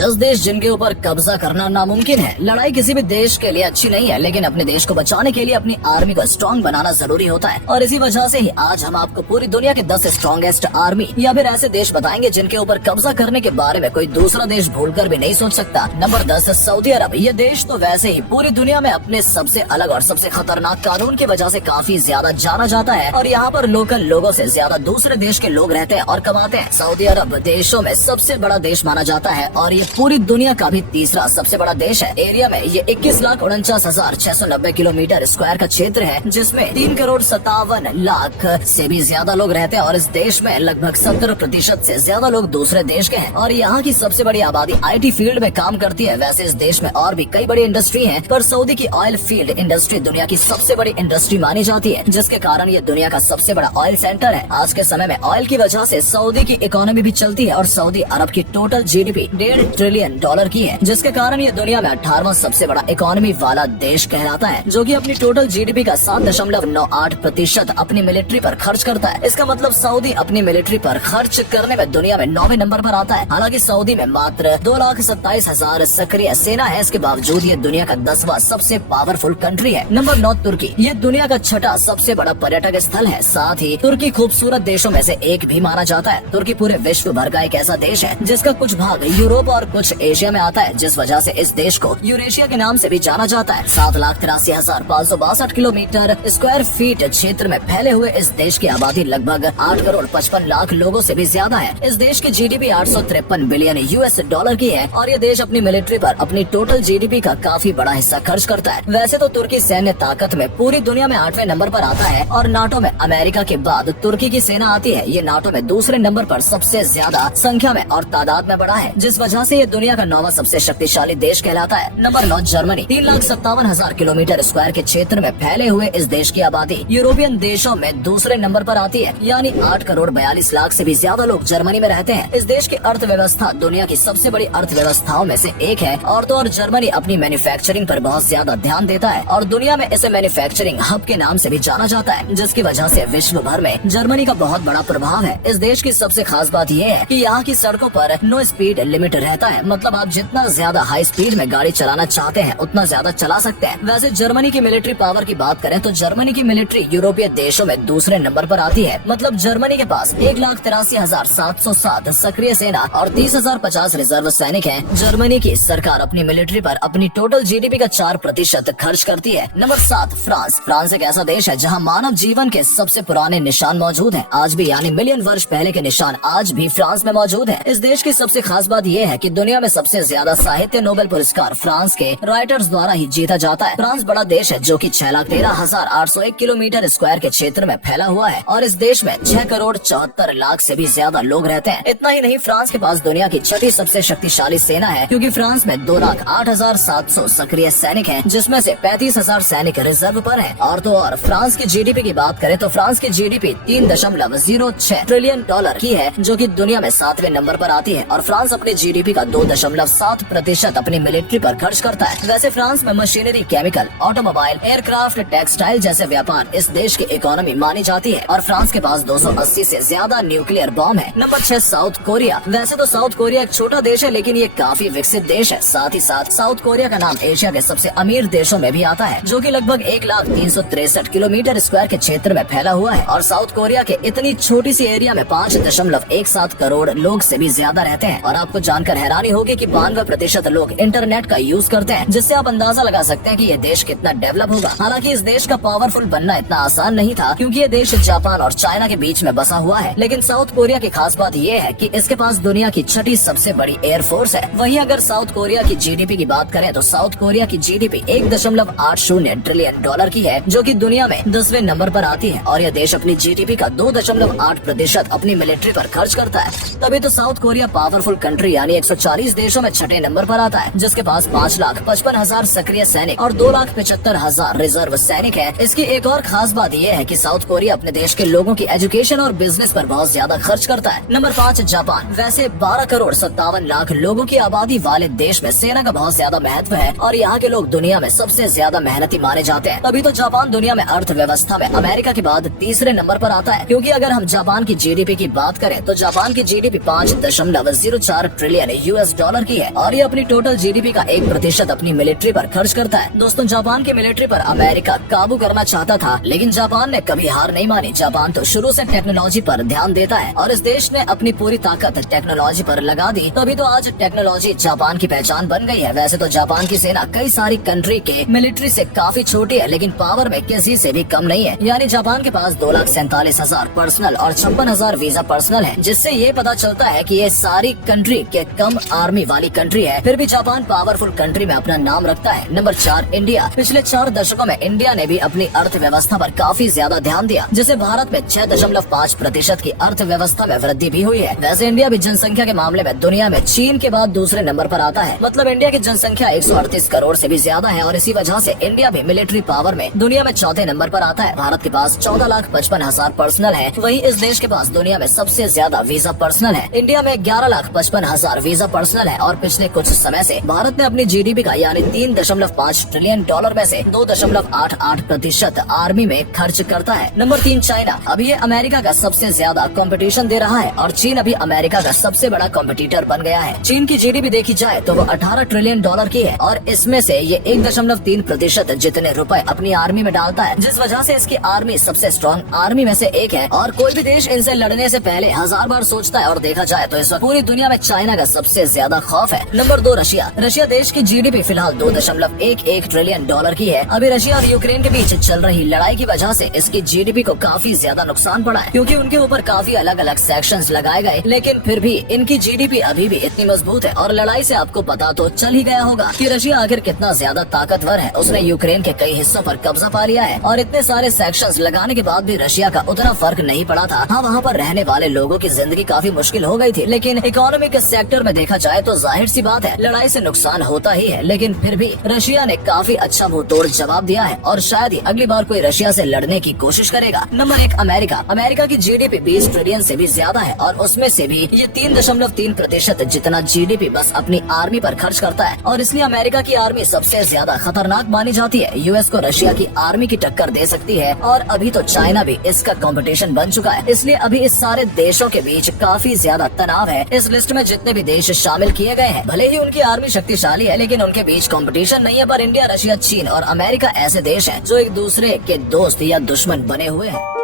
10 देश जिनके ऊपर कब्जा करना नामुमकिन है। लड़ाई किसी भी देश के लिए अच्छी नहीं है, लेकिन अपने देश को बचाने के लिए अपनी आर्मी को स्ट्रॉन्ग बनाना जरूरी होता है। और इसी वजह से ही आज हम आपको पूरी दुनिया के 10 स्ट्रॉन्गेस्ट आर्मी या फिर ऐसे देश बताएंगे जिनके ऊपर कब्जा करने के बारे में कोई दूसरा देश भूलकर भी नहीं सोच सकता। नंबर 10, सऊदी अरब। ये देश तो वैसे ही पूरी दुनिया में अपने सबसे अलग और सबसे खतरनाक कानून की वजह से काफी ज्यादा जाना जाता है और यहाँ पर लोकल लोगों से ज्यादा दूसरे देश के लोग रहते हैं और कमाते हैं। सऊदी अरब देशों में सबसे बड़ा देश माना जाता है और ये पूरी दुनिया का भी तीसरा सबसे बड़ा देश है। एरिया में ये 21,49,690 किलोमीटर स्क्वायर का क्षेत्र है, जिसमें 3,57,00,000 से भी ज्यादा लोग रहते हैं और इस देश में लगभग 70% से ज्यादा लोग दूसरे देश के हैं और यहाँ की सबसे बड़ी आबादी IT फील्ड में काम करती है। वैसे इस देश में और भी कई बड़ी इंडस्ट्री है, पर सऊदी की ऑयल फील्ड इंडस्ट्री दुनिया की सबसे बड़ी इंडस्ट्री मानी जाती है, जिसके कारण ये दुनिया का सबसे बड़ा ऑयल सेंटर है। आज के समय में ऑयल की वजह से सऊदी की इकोनॉमी भी चलती है और सऊदी अरब की टोटल GDP $1.5 ट्रिलियन की है, जिसके कारण ये दुनिया में 18वां सबसे बड़ा इकोनॉमी वाला देश कहलाता है, जो कि अपनी टोटल GDP का 7.98% अपनी मिलिट्री पर खर्च करता है। इसका मतलब सऊदी अपनी मिलिट्री पर खर्च करने में दुनिया में 9वें नंबर पर आता है। हालांकि सऊदी में मात्र 2,27,000 सक्रिय सेना है, इसके बावजूद ये दुनिया का 10वां सबसे पावरफुल कंट्री है। नंबर 9, तुर्की। ये दुनिया का 6ठा सबसे बड़ा पर्यटक स्थल है। साथ ही तुर्की खूबसूरत देशों में से एक भी माना जाता है। तुर्की पूरे विश्व भर का एक ऐसा देश है जिसका कुछ भाग यूरोप और कुछ एशिया में आता है, जिस वजह से इस देश को यूरेशिया के नाम से भी जाना जाता है। 7,83,562 किलोमीटर स्क्वायर फीट क्षेत्र में फैले हुए इस देश की आबादी लगभग 8,55,00,000 लोगों से भी ज्यादा है। इस देश की GDP $853 बिलियन की है और ये देश अपनी मिलिट्री पर अपनी टोटल GDP का काफी बड़ा हिस्सा खर्च करता है। वैसे तो तुर्की सैन्य ताकत में पूरी दुनिया में 8वें नंबर पर आता है और नाटो में अमेरिका के बाद तुर्की की सेना आती है। ये नाटो में दूसरे नंबर पर सबसे ज्यादा संख्या में और तादाद में बड़ा है, जिस वजह से ये दुनिया का 9वां सबसे शक्तिशाली देश कहलाता है। Number 9, Germany. 3,57,000 किलोमीटर स्क्वायर के क्षेत्र में फैले हुए इस देश की आबादी यूरोपियन देशों में दूसरे नंबर पर आती है, यानी 8,42,00,000 से भी ज्यादा लोग जर्मनी में रहते हैं। इस देश की अर्थव्यवस्था दुनिया की सबसे बड़ी अर्थव्यवस्थाओं में से एक है और तो और जर्मनी अपनी मैन्युफैक्चरिंग पर बहुत ज्यादा ध्यान देता है और दुनिया में इसे मैन्युफैक्चरिंग हब के नाम से भी जाना जाता है, जिसकी वजह से विश्व भर में जर्मनी का बहुत बड़ा प्रभाव है। इस देश की सबसे खास बात यह है कि यहाँ की सड़कों पर नो स्पीड लिमिट रहता है, मतलब आप जितना ज्यादा हाई स्पीड में गाड़ी चलाना चाहते हैं उतना ज्यादा चला सकते हैं। वैसे जर्मनी की मिलिट्री पावर की बात करें तो जर्मनी की मिलिट्री यूरोपीय देशों में दूसरे नंबर पर आती है। मतलब जर्मनी के पास 1,83,707 सक्रिय सेना और 30,050 रिजर्व सैनिक हैं। जर्मनी की सरकार अपनी मिलिट्री पर अपनी टोटल GDP का 4% खर्च करती है। Number 7, France. फ्रांस एक ऐसा देश है जहाँ मानव जीवन के सबसे पुराने निशान मौजूद हैं। आज भी यानी मिलियन वर्ष पहले के निशान आज भी फ्रांस में मौजूद है। इस देश की सबसे खास बात यह है कि दुनिया में सबसे ज्यादा साहित्य नोबेल पुरस्कार फ्रांस के राइटर्स द्वारा ही जीता जाता है। फ्रांस बड़ा देश है जो कि 6,13,801 किलोमीटर स्क्वायर के क्षेत्र में फैला हुआ है और इस देश में 6,74,00,000 से भी ज्यादा लोग रहते हैं। इतना ही नहीं, फ्रांस के पास दुनिया की 6ठी सबसे शक्तिशाली सेना है, क्योंकि फ्रांस में 2,08,700 सक्रिय सैनिक हैं, जिसमें से 35,000 सैनिक रिजर्व पर हैं। और तो और फ्रांस की GDP की बात करें तो फ्रांस की GDP $3.06 ट्रिलियन की है, जो कि दुनिया में 7वें नंबर पर आती है और फ्रांस अपने GDP का 2.7% अपनी मिलिट्री पर खर्च करता है। वैसे फ्रांस में machinery, chemical, automobile, aircraft, textile जैसे व्यापार इस देश की इकोनॉमी मानी जाती है और फ्रांस के पास 280 से ज्यादा न्यूक्लियर बॉम्ब है। Number 6, south Korea. वैसे तो साउथ कोरिया एक छोटा देश है, लेकिन ये काफी विकसित देश है। साथ ही साथ साउथ कोरिया का नाम एशिया के सबसे अमीर देशों में भी आता है, जो कि लगभग 1,03,63 किलोमीटर स्क्वायर के क्षेत्र में फैला हुआ है और साउथ कोरिया के इतनी छोटी सी एरिया में 5.17 करोड़ लोग से भी ज्यादा रहते हैं। और आपको जानकर हैरानी होगी कि 92% लोग इंटरनेट का यूज करते हैं, जिससे आप अंदाजा लगा सकते हैं कि ये देश कितना डेवलप होगा। हालांकि इस देश का पावरफुल बनना इतना आसान नहीं था, क्योंकि ये देश जापान और चाइना के बीच में बसा हुआ है। लेकिन साउथ कोरिया की खास बात ये है कि इसके पास दुनिया की 6ठी सबसे बड़ी एयरफोर्स है। वहीं अगर साउथ कोरिया की GDP की बात करें तो साउथ कोरिया की GDP $1.80 ट्रिलियन की है, जो कि दुनिया में 10वें नंबर पर आती है और यह देश अपनी GDP का 2.8% अपनी मिलिट्री पर खर्च करता है। तभी तो साउथ कोरिया पावरफुल कंट्री यानी 140 देशों में 6ठे नंबर पर आता है, जिसके पास 5,55,000 सक्रिय सैनिक और 2,75,000 रिजर्व सैनिक है। इसकी एक और खास बात यह है कि साउथ कोरिया अपने देश के लोगों की एजुकेशन और बिजनेस पर बहुत ज्यादा खर्च करता है। Number 5, Japan. वैसे 12,57,00,000 लोगों की आबादी वाले देश में सेना का बहुत ज्यादा महत्व है और यहाँ के लोग दुनिया में सबसे ज्यादा मेहनती माने जाते हैं। तभी तो जापान दुनिया में अर्थव्यवस्था में अमेरिका के बाद तीसरे नंबर पर आता है, क्योंकि अगर हम जापान की GDP की बात करें तो जापान की GDP $5.04 ट्रिलियन $1 की है और ये अपनी टोटल GDP का 1% अपनी मिलिट्री पर खर्च करता है। दोस्तों, जापान की मिलिट्री पर अमेरिका काबू करना चाहता था, लेकिन जापान ने कभी हार नहीं मानी। जापान तो शुरू से टेक्नोलॉजी पर ध्यान देता है और इस देश ने अपनी पूरी ताकत टेक्नोलॉजी पर लगा दी, तभी तो आज टेक्नोलॉजी जापान की पहचान बन गई है। वैसे तो जापान की सेना कई सारी कंट्री के मिलिट्री से काफी छोटी है, लेकिन पावर में किसी से भी कम नहीं है। यानी जापान के पास 2,47,000 पर्सनल और 56,000 वीजा पर्सनल है, जिससे ये पता चलता है कि ये सारी कंट्री के कम आर्मी वाली कंट्री है, फिर भी जापान पावरफुल कंट्री में अपना नाम रखता है। Number 4, India. पिछले 4 दशकों में इंडिया ने भी अपनी अर्थव्यवस्था पर काफी ज्यादा ध्यान दिया, जिससे भारत में 6.5% की अर्थव्यवस्था में वृद्धि भी हुई है। वैसे इंडिया भी जनसंख्या के मामले में दुनिया में चीन के बाद दूसरे नंबर पर आता है। मतलब इंडिया की जनसंख्या 138 करोड़ से भी ज्यादा है और इसी वजह से इंडिया भी मिलिट्री पावर में दुनिया में चौथे नंबर पर आता है। भारत के पास 14,55,000 पर्सनल है, वहीं इस देश के पास दुनिया में सबसे ज्यादा वीजा पर्सनल है। इंडिया में 11,55,000 वीजा पर्सनल है और पिछले कुछ समय से भारत ने अपनी GDP का यानी $3.5 ट्रिलियन में से 2.88% आर्मी में खर्च करता है। Number 3, China. अभी ये अमेरिका का सबसे ज्यादा कंपटीशन दे रहा है और चीन अभी अमेरिका का सबसे बड़ा कॉम्पिटिटर बन गया है। चीन की GDP देखी जाए तो वो $18 ट्रिलियन की है और इसमें से ये 1.3% जितने रुपए अपनी आर्मी में डालता है, जिस वजह से इसकी आर्मी सबसे स्ट्रॉन्ग आर्मी में से एक है और कोई भी देश इनसे लड़ने से पहले 1000 बार सोचता है। और देखा जाए तो इस वक्त पूरी दुनिया में चाइना का सबसे ज्यादा खौफ है। Number 2, Russia. रशिया देश की GDP फिलहाल $2.11 ट्रिलियन की है। अभी रशिया और यूक्रेन के बीच चल रही लड़ाई की वजह से इसकी GDP को काफी ज्यादा नुकसान पड़ा है, क्योंकि उनके ऊपर काफी अलग अलग सेक्शंस लगाए गए, लेकिन फिर भी इनकी GDP अभी भी इतनी मजबूत है। और लड़ाई से आपको पता तो चल ही गया होगा कि रशिया आखिर कितना ज्यादा ताकतवर है। उसने यूक्रेन के कई हिस्सों पर कब्जा पा लिया है और इतने सारे सेक्शंस लगाने के बाद भी रशिया का उतना फर्क नहीं पड़ा था। हाँ, वहाँ पर रहने वाले लोगों की जिंदगी काफी मुश्किल हो गई थी, लेकिन इकोनॉमिक सेक्टर में देखा जाए तो जाहिर सी बात है लड़ाई से नुकसान होता ही है, लेकिन फिर भी रशिया ने काफी अच्छा मुंह तोड़ जवाब दिया है और शायद ही अगली बार कोई रशिया से लड़ने की कोशिश करेगा। Number 1, America. अमेरिका की GDP 20 ट्रिलियन से भी ज्यादा है और उसमें से भी ये 3.3% जितना GDP बस अपनी आर्मी पर खर्च करता है और इसलिए अमेरिका की आर्मी सबसे ज्यादा खतरनाक मानी जाती है। US को रशिया की आर्मी की टक्कर दे सकती है और अभी तो चाइना भी इसका कंपटीशन बन चुका है, इसलिए अभी इस सारे देशों के बीच काफी ज्यादा तनाव है। इस लिस्ट में जितने भी देश शामिल किए गए हैं, भले ही उनकी आर्मी शक्तिशाली है, लेकिन उनके बीच कंपटीशन नहीं है। पर इंडिया, रशिया, चीन और अमेरिका ऐसे देश हैं जो एक दूसरे के दोस्त या दुश्मन बने हुए हैं।